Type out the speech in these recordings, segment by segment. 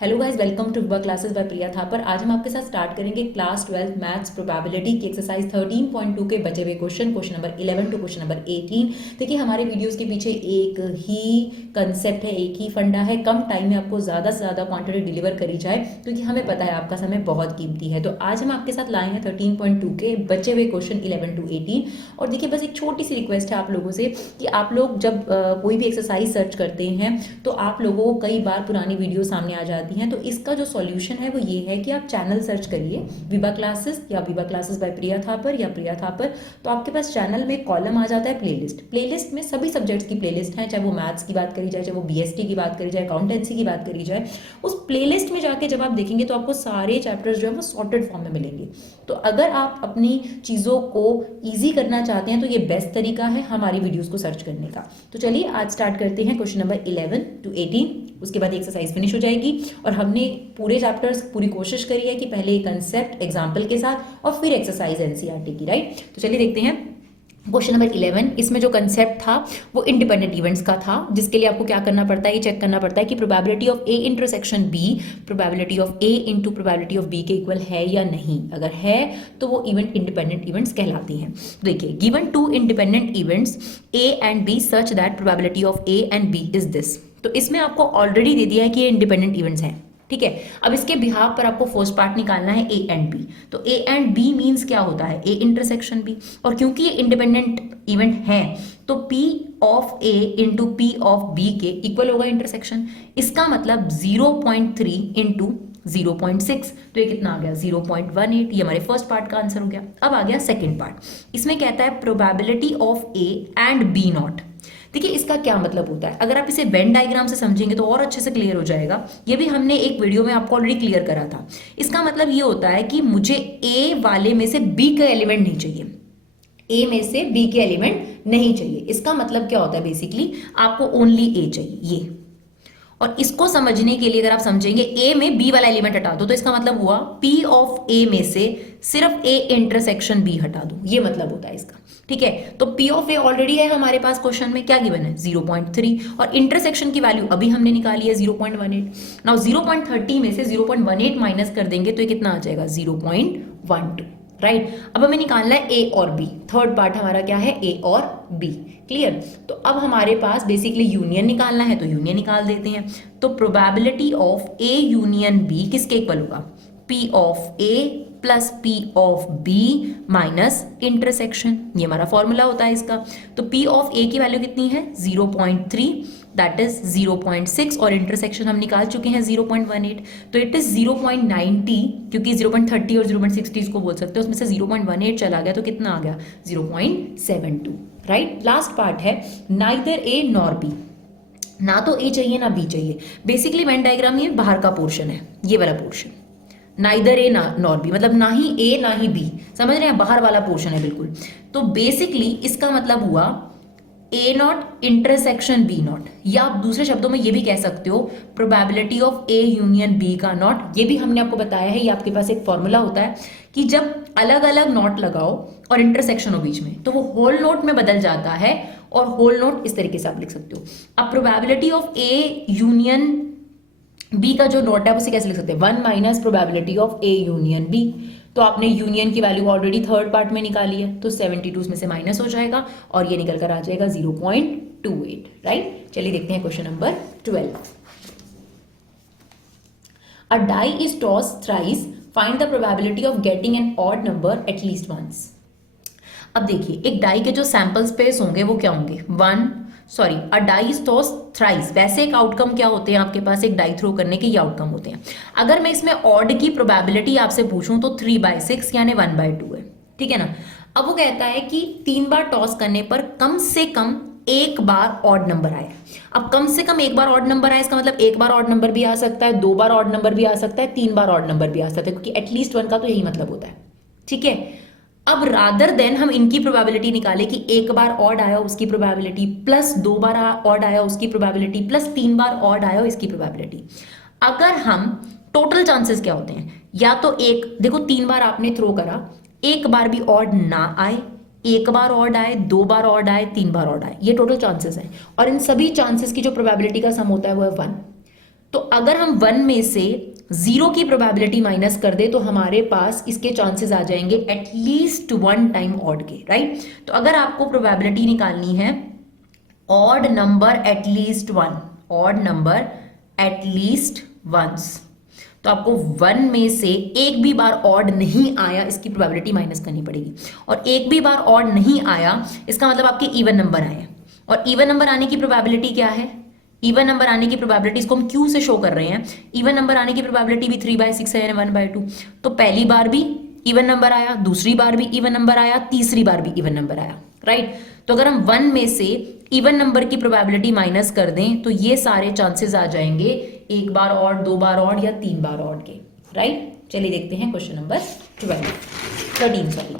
Hello guys, welcome to Vibha classes by Priya Thapar. आज हम आपके साथ स्टार्ट करेंगे क्लास 12 मैथ्स प्रोबेबिलिटी की एक्सरसाइज 13.2 के बचे हुए question number 11 to question number 18। देखिए, हमारे वीडियोस के पीछे एक ही कंसेप्ट है, एक ही फंडा है, कम टाइम में आपको ज़्यादा से ज़्यादा क्वांटिटी डिलीवर करी जाए, क्योंकि हमें पता है आपका समय बहुत कीमती है। तो आज हम आपके साथ लाए हैं 13.2 के बचे हुए क्वेश्चन 11 टू 18। और देखिए, बस एक छोटी सी रिक्वेस्ट है आप लोगों से कि आप लोग जब कोई भी एक्सरसाइज सर्च करते हैं तो आप लोगों को कई बार पुरानी वीडियो सामने आ जाती हैं। तो इसका जो सॉल्यूशन है वो ये है कि आप चैनल सर्च करिए विभा क्लासेस या विभा क्लासेस बाय प्रिया थापर या प्रिया थापर। तो आपके पास चैनल में कॉलम आ जाता है प्लेलिस्ट में सभी सब्जेक्ट्स की प्लेलिस्ट है, चाहे वो मैथ्स की बात करी जाए, चाहे वो बीएसटी की बात करी जाए, अकाउंटेंसी की बात करी जाए। उस प्लेलिस्ट में जाके जब आप देखेंगे तो आपको सारे चैप्टर्स जो है वो सॉर्टेड फॉर्म में मिलेंगे। तो अगर आप अपनी चीज़ों को ईजी करना चाहते हैं तो ये बेस्ट तरीका है हमारी वीडियोस को सर्च करने का। तो चलिए आज स्टार्ट करते हैं क्वेश्चन नंबर 11 टू 18। उसके बाद एक्सरसाइज फिनिश हो जाएगी और हमने पूरे चैप्टर्स पूरी कोशिश करी है कि पहले कंसेप्ट एग्जाम्पल के साथ और फिर एक्सरसाइज एनसीईआरटी की, राइट। तो चलिए देखते हैं क्वेश्चन नंबर 11। इसमें जो कंसेप्ट था वो इंडिपेंडेंट इवेंट्स का था, जिसके लिए आपको क्या करना पड़ता है, ये चेक करना पड़ता है कि probability of A intersection B probability of A into probability of B के इक्वल है या नहीं। अगर है तो वो इवेंट इंडिपेंडेंट इवेंट्स कहलाती हैं। देखिए, given two independent events A and B such that probability of A and B is this. तो इसमें आपको ऑलरेडी दे दिया है कि ये इंडिपेंडेंट इवेंट्स हैं, ठीक है। अब इसके बिहाफ पर आपको फर्स्ट पार्ट निकालना है ए एंड बी। तो ए एंड बी मींस क्या होता है, ए इंटरसेक्शन बी। और क्योंकि ये इंडिपेंडेंट इवेंट है तो P of A into P of B के इक्वल होगा इंटरसेक्शन। इसका मतलब 0.3 इंटू 0.6, तो ये कितना आ गया 0.18। ये हमारे फर्स्ट पार्ट का आंसर हो गया। अब आ गया सेकेंड पार्ट। इसमें कहता है probability of A and B not. देखिए, इसका क्या मतलब होता है, अगर आप इसे वेन डायग्राम से समझेंगे तो और अच्छे से क्लियर हो जाएगा। ये भी हमने एक वीडियो में आपको ऑलरेडी क्लियर करा था। इसका मतलब ये होता है कि मुझे ए वाले में से बी का एलिमेंट नहीं चाहिए, ए में से बी के एलिमेंट नहीं चाहिए। इसका मतलब क्या होता है, बेसिकली आपको ओनली ए चाहिए ये। और इसको समझने के लिए अगर आप समझेंगे ए में बी वाला एलिमेंट हटा दो तो इसका मतलब हुआ पी ऑफ ए में से सिर्फ ए इंटरसेक्शन बी हटा दो, ये मतलब होता है इसका, ठीक है। तो पी ऑफ ए ऑलरेडी है हमारे पास, क्वेश्चन में क्या गिवन है 0.3 और इंटरसेक्शन की वैल्यू अभी हमने निकाली है 0.18। नाउ 0.30 में से 0.18 माइनस कर देंगे तो ये कितना आ जाएगा 0.12, राइट। अब हमें निकालना है ए और बी। थर्ड पार्ट हमारा क्या है, ए और बी, क्लियर। तो अब हमारे पास बेसिकली यूनियन निकालना है तो यूनियन निकाल देते हैं। तो probability of A union B किसके इक्वल होगा, P of A plus P of B minus intersection, ये हमारा फॉर्मूला होता है इसका। तो पी ऑफ ए की वैल्यू कितनी है 0.3, दैट इज 0.6 और इंटरसेक्शन हम निकाल चुके हैं 0.18। तो इट इज 0.90, क्योंकि 0.30 और 0.60 इसको बोल सकते हैं, उसमें से 0.18 चला गया तो कितना आ गया 0.72, राइट। लास्ट पार्ट है नाइदर ए नॉर बी, ना तो ए चाहिए ना बी चाहिए। बेसिकली वेन डायग्राम ये बाहर का पोर्शन है, ये वाला portion, neither A nor be मतलब ना ही ए ना ही बी, समझ रहे हैं, बाहर वाला पोर्शन है बिल्कुल। तो बेसिकली इसका मतलब हुआ ए नॉट इंटरसेक्शन बी नॉट, या आप दूसरे शब्दों में ये भी कह सकते हो probability of A union B का नॉट। ये भी हमने आपको बताया है, ये आपके पास एक फॉर्मूला होता है कि जब अलग अलग नॉट लगाओ और इंटरसेक्शन हो बीच में तो वो होल नोट में बदल जाता है, और होल नोट इस तरीके से आप लिख सकते हो। अब probability of A union B का जो नोट है उसे कैसे लिख सकते हैं, 1 minus probability of A union B. तो आपने यूनियन की वैल्यू ऑलरेडी थर्ड पार्ट में निकाली है तो 72 में से माइनस हो जाएगा और ये निकल कर आ जाएगा 0.28, राइट। चलिए देखते हैं question number 12। A die is toss thrice, find the probability of getting an odd number at least once. अब देखिए, एक डाई के जो सैंपल स्पेस होंगे वो क्या होंगे, अ डाई इज टॉस थ्राइस। वैसे एक आउटकम क्या होते हैं आपके पास, एक डाई थ्रो करने के ये आउटकम होते हैं। अगर मैं इसमें ऑड की प्रोबेबिलिटी आपसे पूछूं तो 3/6 यानी 1/2 है, ठीक है ना। अब वो कहता है कि 3 बार टॉस करने पर कम से कम एक बार ऑड नंबर आए। अब कम से कम एक बार ऑड नंबर आए, इसका मतलब एक बार ऑड नंबर भी आ सकता है, 2 बार ऑड नंबर भी आ सकता है, 3 बार ऑड नंबर भी आ सकता है, क्योंकि एटलीस्ट 1 का तो यही मतलब होता है, ठीक है। अब रादर देन हम इनकी प्रोबेबिलिटी निकाले कि एक बार ऑड आया उसकी प्रोबेबिलिटी प्लस 2 बार ऑड आया उसकी प्रोबेबिलिटी प्लस 3 बार ऑड आया इसकी प्रोबेबिलिटी। अगर हम टोटल चांसेस क्या होते हैं, या तो एक, देखो 3 बार आपने थ्रो करा, एक बार भी ऑड ना आए, एक बार ऑड आए, 2 बार ऑड आए, 3 बार ऑड आए, ये टोटल चांसेस हैं। और इन सभी चांसेस की जो प्रोबेबिलिटी का सम होता है वो है 1। तो अगर हम 1 में से 0 की प्रोबेबिलिटी माइनस कर दे तो हमारे पास इसके चांसेस आ जाएंगे एटलीस्ट 1 टाइम ऑड के, राइट। तो अगर आपको प्रोबेबिलिटी निकालनी है odd number at least 1, odd number at least once, तो आपको 1 में से एक भी बार ऑड नहीं आया इसकी प्रोबेबिलिटी माइनस करनी पड़ेगी। और एक भी बार ऑड नहीं आया इसका मतलब आपके इवन नंबर आए। और इवन नंबर आने की प्रोबेबिलिटी क्या है? इवन नंबर आने की प्रोबेबिलिटी, इसको हम क्यू से शो कर रहे हैं, इवन नंबर आने की प्रोबेबिलिटी भी 3/6 है, 1/2। तो पहली बार भी इवन नंबर आया, दूसरी बार भी इवन नंबर आया, तीसरी बार भी इवन नंबर आया, राइट। तो अगर हम 1 में से इवन नंबर की प्रोबेबिलिटी माइनस कर दें तो ये सारे चांसेस आ जाएंगे एक बार ऑड, 2 बार ऑड या 3 बार ऑड के, राइट। चलिए देखते हैं question number 13 sorry.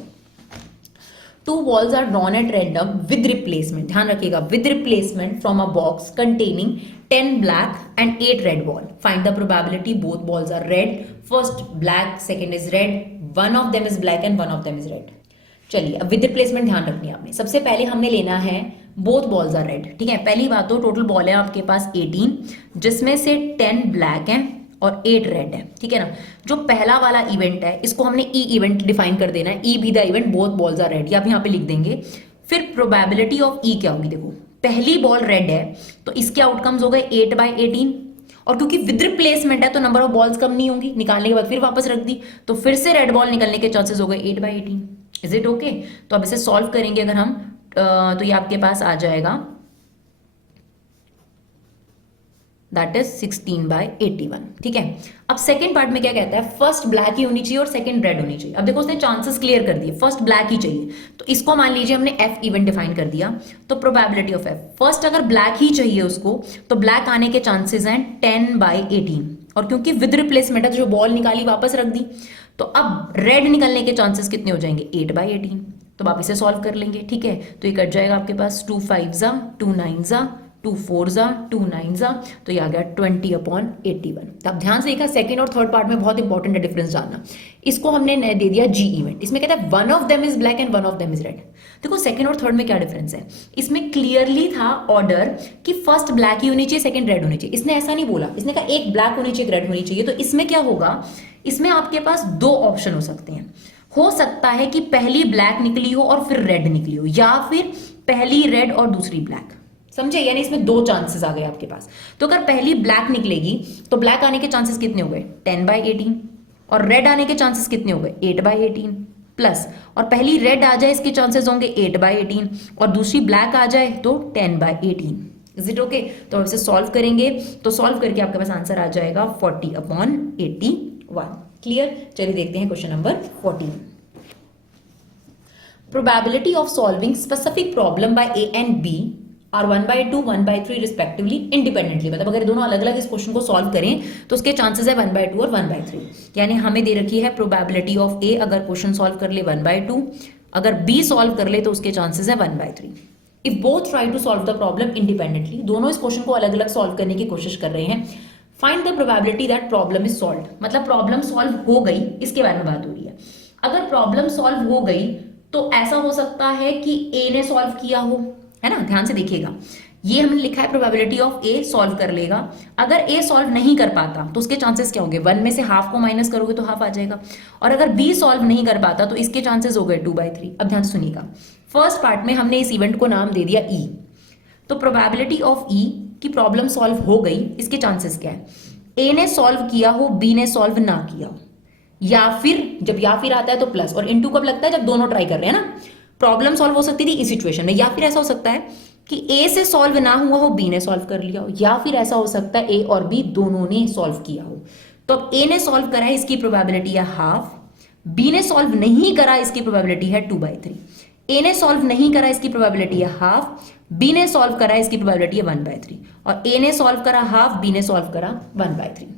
2 balls are drawn at random with replacement, ध्यान रखिएगा, with replacement from a box containing 10 black and 8 red ball. Find the probability both balls are red. First black, second is red. One of them is black and one of them is red. चलिए अब with replacement ध्यान रखनी है आपने। सबसे पहले हमने लेना है बोथ बॉल्स आर रेड, ठीक है। पहली बात तो टोटल बॉल है आपके पास 18, जिसमें से 10 ब्लैक है और 8 रेड है, ठीक है ना। जो पहला वाला इवेंट है इसको हमने ई इवेंट डिफाइन कर देना है, E be the event both balls are red, ये आप यहाँ पे लिख देंगे। फिर प्रोबेबिलिटी ऑफ ई क्या होगी, देखो पहली बॉल रेड है तो इसके आउटकम्स हो गए 8/18, और क्योंकि विद रिप्लेसमेंट है तो नंबर ऑफ बॉल्स कम नहीं होंगी, निकालने के बाद फिर वापस रख दी तो फिर से रेड बॉल निकलने के चांसेस हो गए 8/18। Is it okay? तो अब इसे सॉल्व करेंगे अगर हम तो ये आपके पास आ जाएगा दैट इज 16/81, ठीक है। अब सेकंड पार्ट में क्या कहता है, फर्स्ट ब्लैक ही होनी चाहिए और सेकंड रेड होनी चाहिए। अब देखो उसने चांसेस क्लियर कर दिए, फर्स्ट ब्लैक ही चाहिए, तो इसको मान लीजिए हमने एफ इवेंट डिफाइन कर दिया। तो प्रोबेबिलिटी ऑफ एफ, फर्स्ट अगर ब्लैक ही चाहिए उसको तो ब्लैक आने के चांसेस हैं 10/18, और क्योंकि विद रिप्लेसमेंट है तो जो बॉल निकाली वापस रख दी, तो अब रेड निकलने के चांसेस कितने हो जाएंगे 8/18। तो आप इसे सॉल्व कर लेंगे, ठीक है। तो ये कट जाएगा आपके पास 2 5 2 9 2 4 2 9, तो ये आ गया 20/81। तो आप ध्यान से देखा सेकंड और थर्ड पार्ट में बहुत इंपॉर्टेंट है डिफरेंस जानना। इसको हमने दे दिया जी इवेंट, इसमें कहता है one of them is black and one of them is red. देखो सेकंड और थर्ड में क्या डिफरेंस है, इसमें क्लियरली था ऑर्डर कि फर्स्ट ब्लैक ही होनी चाहिए, सेकंड रेड होनी चाहिए। इसने ऐसा नहीं बोला, इसने कहा एक ब्लैक होनी चाहिए, एक रेड होनी चाहिए। तो इसमें क्या होगा, इसमें आपके पास 2 ऑप्शन हो सकते हैं। हो सकता है कि पहली ब्लैक निकली हो और फिर रेड निकली हो, या फिर पहली रेड और दूसरी ब्लैक, समझे, यानी इसमें 2 चांसेस आ गए आपके पास। तो अगर पहली ब्लैक निकलेगी तो ब्लैक आने के चांसेस कितने हो गए 10/18, और रेड आने के चांसेस कितने हो गए 8/18 प्लस, और पहली रेड आ जाए इसके चांसेस होंगे 8/18 और दूसरी ब्लैक आ जाए तो 10/18। Is it okay? तो इसे सॉल्व करेंगे, तो सॉल्व करके आपके पास आंसर आ जाएगा 40/81। क्लियर? चलिए देखते हैं question number 14। Probability of solving specific problem by A and B are 1/2 1/3 respectively independently. मतलब अगर दोनों अलग अलग इस क्वेश्चन को सॉल्व करें तो उसके चांसेस है 1/2 और 1/3। यानी हमें दे रखी है प्रोबेबिलिटी ऑफ ए अगर क्वेश्चन सॉल्व कर ले 1/2, अगर बी सॉल्व कर ले तो उसके चांसेस है 1/3। If both try to solve the problem independently, दोनों इस क्वेश्चन को अलग अलग सॉल्व करने की कोशिश कर रहे हैं। Find the probability that problem is solved, मतलब प्रॉब्लम सॉल्व हो गई, इसके बारे में बात हो रही है। अगर प्रॉब्लम सॉल्व हो गई तो ऐसा हो सकता है कि ए ने सॉल्व किया हो, है ना। ध्यान से देखिएगा, ये हमने लिखा है प्रोबेबिलिटी ऑफ ए सॉल्व कर लेगा। अगर ए सॉल्व नहीं कर पाता तो उसके चांसेस क्या होंगे, 1 में से हाफ को माइनस करोगे तो हाफ आ जाएगा। और अगर बी सॉल्व नहीं कर पाता तो इसके चांसेस हो गए 2/3। अब ध्यान से सुनिएगा, फर्स्ट पार्ट में हमने इस इवेंट को नाम दे दिया ई, तो प्रोबेबिलिटी ऑफ ई की प्रॉब्लम सॉल्व हो गई, इसके चांसेस क्या है, ए ने सॉल्व किया हो, बी ने सॉल्व ना किया हो, या फिर जब या फिर आता है तो प्लस, और इनटू कब लगता है जब दोनों ट्राई कर रहे हैं ना। प्रॉब्लम सॉल्व हो सकती थी इस सिचुएशन में, या फिर ऐसा हो सकता है कि ए से सॉल्व ना हुआ हो, बी ने सॉल्व कर लिया हो, या फिर ऐसा हो सकता है ए और बी दोनों ने सॉल्व किया हो। तो अब ए ने सॉल्व करा है, इसकी प्रोबेबिलिटी है हाफ, बी ने सॉल्व नहीं करा, इसकी प्रोबेबिलिटी है 2/3। ए ने सॉल्व नहीं करा, इसकी प्रोबेबिलिटी है हाफ, बी ने सॉल्व करा, इसकी प्रोबेबिलिटी है 1/3, और ए ने सॉल्व करा हाफ, बी ने सॉल्व करा 1/3।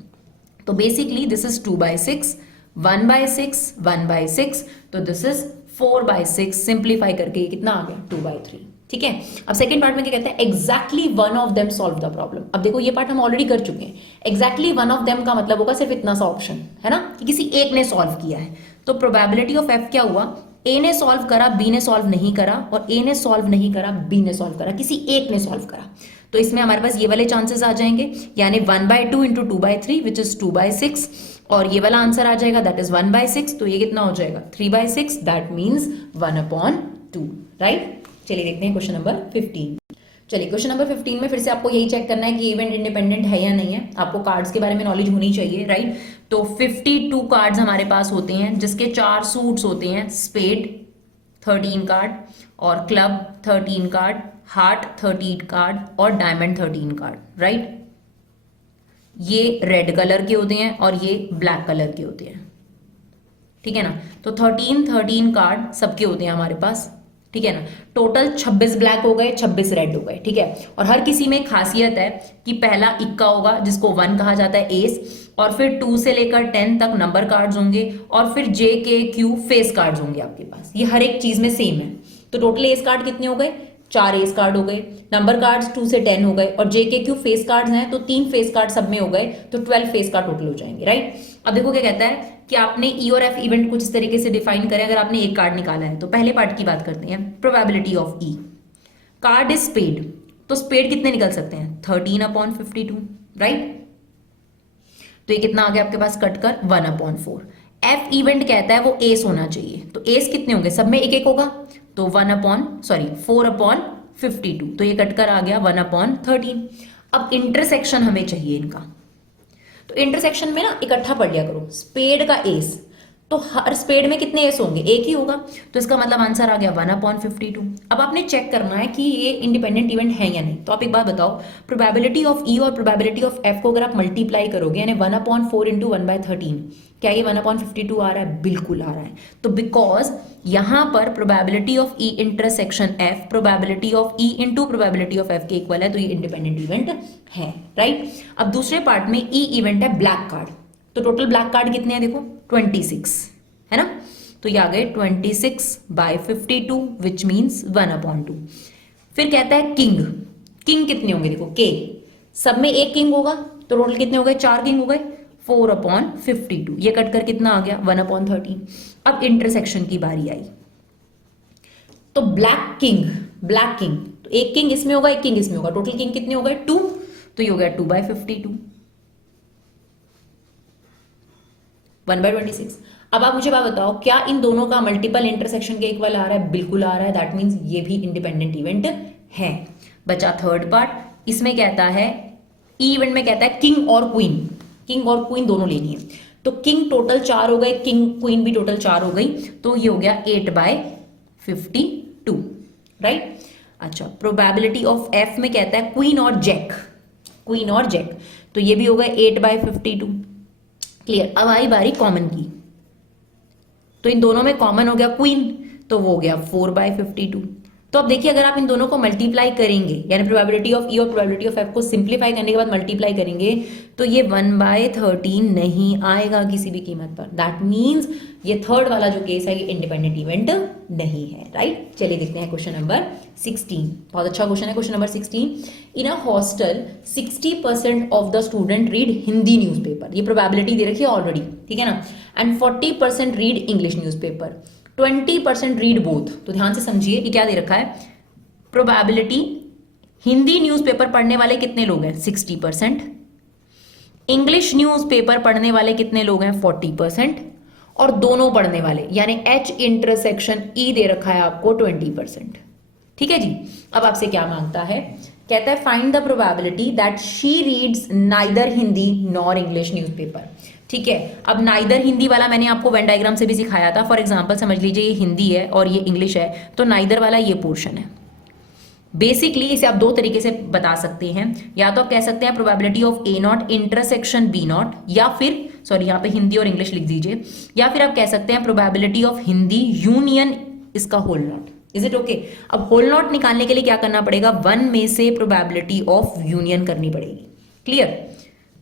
तो बेसिकली दिस इज 2/6, 1/6, 1/6, तो दिस इज 4/6। सिंप्लीफाई करके कितना आ गया 2/3। ठीक है। अब सेकंड पार्ट में क्या कहते हैं, exactly one of them solve the problem. अब देखो ये पार्ट हम ऑलरेडी कर चुके हैं। एग्जैक्टली वन ऑफ देम का मतलब होगा सिर्फ इतना सा ऑप्शन है ना, कि किसी एक ने सॉल्व किया है। तो प्रोबेबिलिटी ऑफ एफ क्या हुआ, ए ने सॉल्व करा, बी ने सॉल्व नहीं करा, और ए ने सॉल्व नहीं करा, बी ने सॉल्व करा, किसी एक ने सॉल्व करा। तो इसमें हमारे पास ये वाले चांसेस आ जाएंगे, यानी 1/2 इंटू 2/3 विच इज 2/6, और ये वाला आंसर आ जाएगा दैट इज 1/6। तो ये कितना हो जाएगा 3/6, दैट मीन्स 1/2, राइट। चलिए देखते हैं क्वेश्चन नंबर 15। चलिए क्वेश्चन नंबर 15 में फिर से आपको यही चेक करना है कि इवेंट इंडिपेंडेंट है या नहीं है। आपको कार्ड्स के बारे में नॉलेज होनी चाहिए, राइट। तो 52 कार्ड्स हमारे पास होते हैं, जिसके 4 सूट्स होते हैं, स्पेड 13 कार्ड, और क्लब 13 कार्ड, हार्ट 13 कार्ड, और डायमंड 13 कार्ड, राइट। ये रेड कलर के होते हैं और ये ब्लैक कलर के होते हैं, ठीक है ना। तो 13 कार्ड सबके होते हैं हमारे पास, ठीक है ना। टोटल 26 ब्लैक हो गए, 26 रेड हो गए, ठीक है। और हर किसी में खासियत है कि पहला इक्का होगा जिसको 1 कहा जाता है, एस, और फिर 2 से लेकर 10 तक नंबर कार्ड्स होंगे, और फिर जे के क्यू फेस कार्ड्स होंगे आपके पास। ये हर एक चीज में सेम है। तो टोटल एस कार्ड कितने हो गए, 4 एस कार्ड हो गए, नंबर कार्ड्स 2 से 10 हो गए, और जे के क्यू फेस कार्ड्स हैं तो 3 फेस कार्ड सब में हो गए, तो 12 फेस कार्ड टोटल हो जाएंगे, राइट। अब देखो क्या कहता है कि आपने ई और एफ इवेंट कुछ इस तरीके से डिफाइन करें अगर आपने एक कार्ड निकाला है। तो पहले पार्ट की बात करते हैं, probability of E. Card is spade, तो स्पेड कितने निकल सकते हैं, 13/52, राइट। तो ये कितना आ गया आपके पास, कटकर 1/4। एफ इवेंट कहता है वो एस होना चाहिए, तो एस कितने होंगे, सब में एक एक होगा, तो 4/52, तो ये कटकर आ गया 1/13। अब इंटरसेक्शन हमें चाहिए इनका, तो इंटरसेक्शन में ना इकट्ठा पढ़ लिया करो, स्पेड का एस, तो हर स्पेड में कितने एस होंगे, एक ही होगा, तो इसका मतलब आंसर आ गया 1/52। अब आपने चेक करना है कि ये इंडिपेंडेंट इवेंट है या नहीं। तो आप एक बात बताओ, प्रोबेबिलिटी ऑफ ई और प्रोबेबिलिटी ऑफ एफ को अगर आप मल्टीप्लाई करोगे, यानी 1/4 इंटू 1/13, क्या ये 1/52 आ रहा है, बिल्कुल आ रहा है। तो बिकॉज यहां पर probability of E intersection F probability of E into probability of F के इक्वल है, तो ये इंडिपेंडेंट इवेंट है, राइट। अब दूसरे पार्ट में ई इवेंट है ब्लैक कार्ड, तो टोटल ब्लैक कार्ड कितने हैं, देखो 26 है ना। तो ये आ गए 26/52 विच मीन्स 1/2। फिर कहता है किंग, किंग कितने होंगे, देखो के, सब में एक किंग होगा, तो टोटल कितने हो गए, 4 किंग हो गए, 4/52। ये कटकर कितना आ गया 1/13। अब इंटरसेक्शन की बारी आई, तो ब्लैक किंग, ब्लैक किंग, तो एक किंग इसमें होगा, एक किंग इसमें होगा, टोटल किंग कितने हो गए 2, तो ये हो गया 2/52, 1/26। अब आप मुझे बात बताओ, क्या इन दोनों का मल्टीपल इंटरसेक्शन के इक्वल आ रहा है, बिल्कुल आ रहा है, दैट मीन्स ये भी इंडिपेंडेंट इवेंट है। बचा थर्ड पार्ट, इसमें कहता है ई इवेंट में कहता है किंग और क्वीन, किंग और क्वीन दोनों लेनी है, तो किंग टोटल 4 हो गए, किंग क्वीन भी टोटल 4 हो गई, तो ये हो गया 8/52, राइट। अच्छा, प्रोबेबिलिटी ऑफ एफ में कहता है क्वीन और जैक, क्वीन और जैक, तो ये भी हो गए 8/52, क्लियर। अब आई बारी कॉमन की, तो इन दोनों में कॉमन हो गया क्वीन, तो वो हो गया 4/52। तो अब देखिए अगर आप इन दोनों को मल्टीप्लाई करेंगे, यानी प्रोबेबिलिटी ऑफ ई और प्रोबेबिलिटी ऑफ एफ को सिंप्लीफाई करने के बाद मल्टीप्लाई करेंगे, तो ये 1/13 नहीं आएगा किसी भी कीमत पर, दैट मीन्स ये थर्ड वाला जो केस है ये इंडिपेंडेंट इवेंट नहीं है, राइट। चलिए देखते हैं क्वेश्चन नंबर 16, बहुत अच्छा क्वेश्चन है question number 16। In a hostel 60% of the student read Hindi newspaper, ये प्रोबेबिलिटी दे रखी है ऑलरेडी, ठीक है ना, and 40% read English newspaper, 20% read both. तो ध्यान से समझिए कि क्या दे रखा है, प्रोबेबिलिटी हिंदी न्यूज़पेपर पढ़ने वाले कितने लोग हैं 60%, इंग्लिश न्यूज़पेपर पढ़ने वाले कितने लोग हैं 40%, और दोनों पढ़ने वाले यानी एच इंटरसेक्शन ई दे रखा है आपको 20%, ठीक है जी। अब आपसे क्या मांगता है, कहता है find the probability that she reads neither Hindi nor English newspaper, ठीक है। अब नाइदर हिंदी वाला मैंने आपको वेन डायग्राम से भी सिखाया था। फॉर एग्जांपल समझ लीजिए ये हिंदी है और ये इंग्लिश है, तो नाइदर वाला ये पोर्शन है। बेसिकली इसे आप दो तरीके से बता सकते हैं, या तो आप कह सकते हैं probability of A not intersection B not, या फिर सॉरी यहाँ पे हिंदी और इंग्लिश लिख दीजिए, या फिर आप कह सकते हैं प्रोबेबिलिटी ऑफ हिंदी यूनियन इसका whole not. Is it okay. अब होल नॉट निकालने के लिए क्या करना पड़ेगा, 1 में से प्रोबेबिलिटी ऑफ यूनियन करनी पड़ेगी, क्लियर।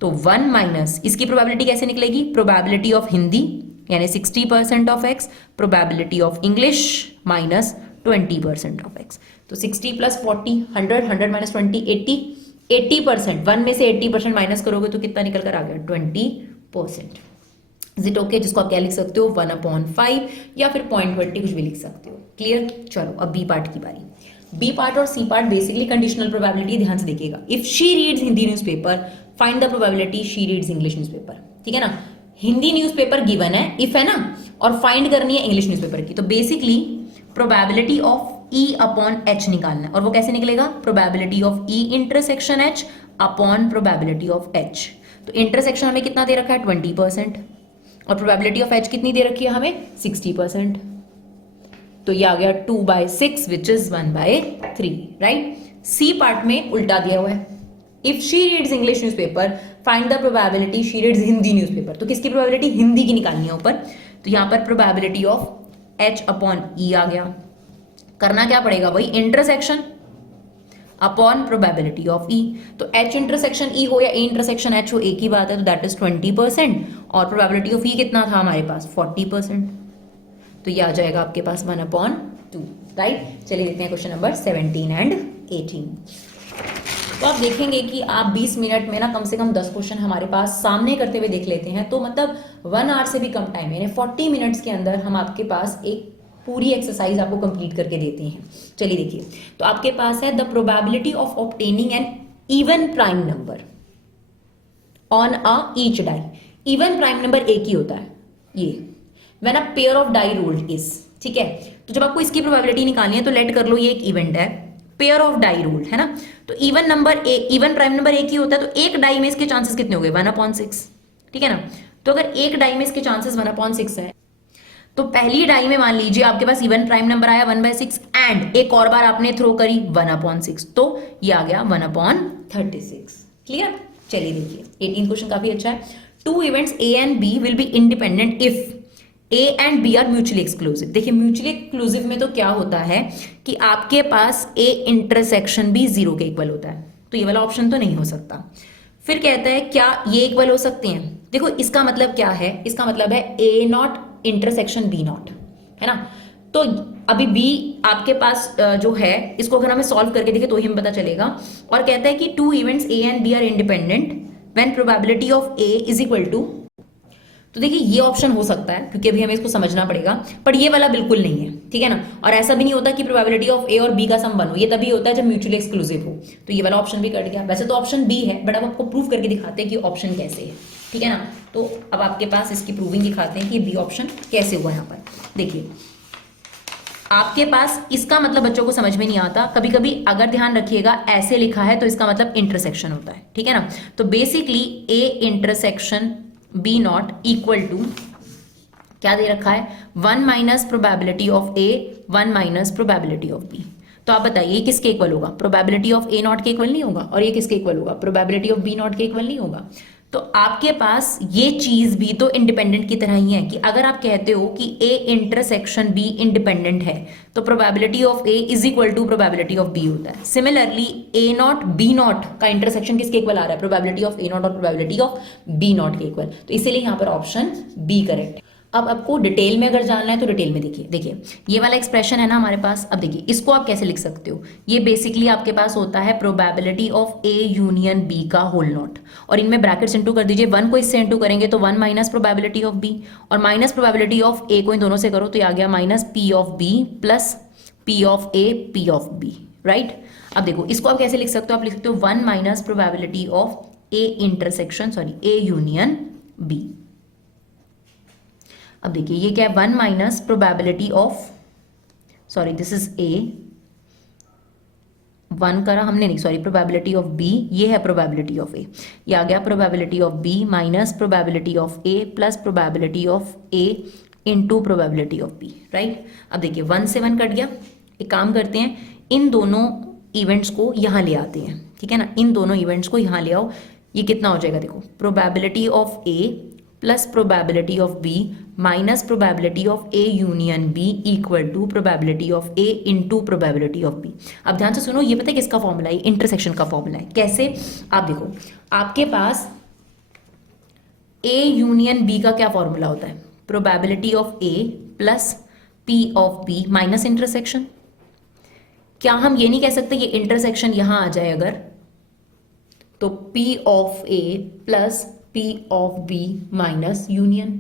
तो 1 माइनस इसकी प्रोबेबिलिटी कैसे निकलेगी, प्रोबेबिलिटी ऑफ हिंदी यानी 60% of x, probability of English minus 20% of x. तो 60 प्लस 40 100, 100 माइनस 20 80, 80%, 1 में से 80% माइनस करोगे तो कितना निकल कर आ गया 20%। Is it okay? जिसको आप क्या लिख सकते हो 1/5 या फिर 0.20 कुछ भी लिख सकते हो। क्लियर? चलो अब बी पार्ट की बारी। बी पार्ट और C part basically conditional probability, ध्यान से देखिएगा। If she reads Hindi newspaper find the probability she reads English newspaper. ठीक है ना, हिंदी न्यूज़पेपर गिवन है, इफ है ना, और फाइंड करनी है इंग्लिश न्यूज़पेपर की। तो basically probability of E upon H निकालना है, और वो कैसे निकलेगा? Probability of E intersection H upon probability of H। तो इंटरसेक्शन हमें कितना दे रखा है 20%, और प्रोबेबिलिटी ऑफ H कितनी दे रखी है हमें 60%। तो ये आ गया 2/6 which is 1/3, right. C part में उल्टा दिया हुआ है, if she reads English newspaper find the probability she reads Hindi newspaper. तो किसकी प्रोबेबिलिटी? हिंदी की निकालनी है ऊपर। तो यहां पर probability of H upon E आ गया। करना क्या पड़ेगा? वही intersection upon probability of E। तो H इंटरसेक्शन E हो या A इंटरसेक्शन H हो, एक ही बात है। तो दैट इज 20%, और प्रोबेबिलिटी ऑफ E कितना था हमारे पास 40%। तो ये आ जाएगा आपके पास 1/2, राइट। चलिए देखते हैं क्वेश्चन नंबर 17 एंड 18। तो आप देखेंगे कि आप 20 मिनट में ना कम से कम 10 क्वेश्चन हमारे पास सामने करते हुए देख लेते हैं। तो मतलब 1 आवर से भी कम टाइम, यानी 40 मिनट्स के अंदर हम आपके पास एक पूरी एक्सरसाइज आपको कंप्लीट करके देते हैं। चलिए देखिए, तो आपके पास है the probability of obtaining an even prime number on a each die. Even prime number एक ही होता है ये, when a pair of die rolled is. ठीक है, तो जब आपको इसकी प्रोबेबिलिटी निकालनी है तो लेट कर लो ये एक इवेंट है, पेयर ऑफ डाई रोल्ड है ना। तो even number even prime number एक ही होता है, तो एक डाई में इसके चांसेस कितने हो गए 1/6। ठीक है ना, तो अगर एक डाई में इसके चांसेस 1/6 है, तो पहली डाई में मान लीजिए आपके पास इवन प्राइम नंबर आया 1/6, एंड एक और बार आपने थ्रो करी 1/6, तो ये आ गया 1/36। क्लियर? चलिए देखिए 18 क्वेश्चन काफी अच्छा है। 2 events A and B will be independent if A and B are mutually exclusive. देखिए म्यूचुअली एक्सक्लूसिव में तो क्या होता है कि आपके पास A इंटरसेक्शन B 0 के इक्वल होता है, तो ये वाला ऑप्शन तो नहीं हो सकता। फिर कहता है क्या ये इक्वल हो सकते हैं? देखो इसका मतलब क्या है, इसका मतलब है A0 इंटरसेक्शन B0, है ना। तो अभी B आपके पास जो है, इसको अगर हमें सॉल्व करके देखें तो ही हमें पता चलेगा। और कहता है कि 2 events A and B are independent when probability of A is equal to. तो देखिए ये ऑप्शन हो सकता है क्योंकि अभी हमें इसको समझना पड़ेगा, पर ये वाला बिल्कुल नहीं है। ठीक है ना, और ऐसा भी नहीं होता कि प्रोबेबिलिटी ऑफ A और B का सम 1 हो, ये तभी होता है जब म्यूचुअली एक्सक्लूसिव हो। तो ये वाला ऑप्शन भी कट गया। वैसे तो ऑप्शन B है, बट अब आपको प्रूव करके दिखाते हैं कि ऑप्शन कैसे है। ठीक है ना, तो अब आपके पास इसकी प्रूविंग दिखाते हैं कि बी ऑप्शन कैसे हुआ। यहाँ पर देखिए आपके पास इसका मतलब बच्चों को समझ में नहीं आता, कभी कभी अगर ध्यान रखिएगा ऐसे लिखा है तो इसका मतलब इंटरसेक्शन होता है। ठीक है ना, तो basically A intersection B0 equal to क्या दे रखा है 1 minus probability of A 1 minus probability of B। तो आप बताइए किसके इक्वल होगा? प्रोबेबिलिटी ऑफ A0 के इक्वल नहीं होगा, और ये किसके इक्वल होगा? प्रोबेबिलिटी ऑफ B0 के इक्वल नहीं होगा। तो आपके पास ये चीज भी तो इंडिपेंडेंट की तरह ही है कि अगर आप कहते हो कि A इंटरसेक्शन B इंडिपेंडेंट है तो probability of A is equal to probability of B होता है। सिमिलरली A0 B0 का इंटरसेक्शन किसके इक्वल आ रहा है? प्रोबेबिलिटी ऑफ A0 और प्रोबेबिलिटी ऑफ B0 के इक्वल। तो इसीलिए यहाँ पर ऑप्शन B करेक्ट है। अब आपको डिटेल में अगर जानना है तो डिटेल में देखिए ये वाला एक्सप्रेशन है ना हमारे पास। अब देखिए इसको आप कैसे लिख सकते हो, ये बेसिकली आपके पास होता है probability of A union B का होल नॉट, और इनमें ब्रैकेट्स इंटू कर दीजिए। 1 को इससे इंटू करेंगे तो 1 माइनस प्रोबेबिलिटी ऑफ B, और माइनस प्रोबेबिलिटी ऑफ A को इन दोनों से करो तो ये आ गया minus P of B plus P of A P of B, right. अब देखो इसको आप कैसे लिख सकते हो? आप लिख सकते हो 1 minus probability of A intersection A union B। अब देखिए ये क्या है 1 minus probability of this is A 1 करा हमने नहीं, प्रोबेबिलिटी ऑफ B, ये है प्रोबेबिलिटी ऑफ A, ये आ गया probability of B minus probability of A plus probability of A into probability of B, right. अब देखिए 1 से 1 कट गया। एक काम करते हैं, इन दोनों इवेंट्स को यहाँ ले आते हैं। ठीक है ना, इन दोनों इवेंट्स को यहाँ ले आओ। ये कितना हो जाएगा? देखो probability of A plus probability of B minus probability of A union B equal to probability of A into probability of B। अब ध्यान से सुनो, ये पता है किसका फॉर्मूला है? इंटरसेक्शन का फॉर्मूला है। कैसे? आप देखो आपके पास A यूनियन B का क्या फॉर्मूला होता है? Probability of A plus P of B minus intersection. क्या हम ये नहीं कह सकते ये इंटरसेक्शन यहां आ जाए अगर, तो P of A plus P of B minus union.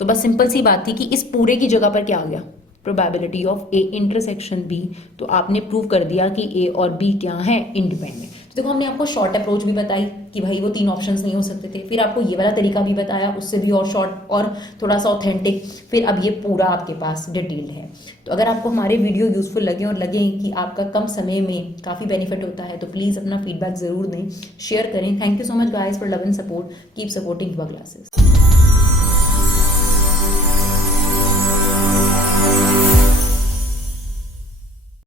तो बस सिंपल सी बात थी कि इस पूरे की जगह पर क्या आ गया, probability of A intersection B। तो आपने प्रूव कर दिया कि A और B क्या है, इंडिपेंडेंट। तो देखो हमने आपको शॉर्ट अप्रोच भी बताई कि भाई वो 3 ऑप्शंस नहीं हो सकते थे, फिर आपको ये वाला तरीका भी बताया, उससे भी और शॉर्ट और थोड़ा सा ऑथेंटिक, फिर अब ये पूरा आपके पास डिटेल्ड है। तो अगर आपको हमारे वीडियो यूजफुल लगे और लगे कि आपका कम समय में काफ़ी बेनिफिट होता है, तो प्लीज़ अपना फीडबैक ज़रूर दें, शेयर करें। Thank you so much guys for love and support, keep supporting युवा क्लासेस।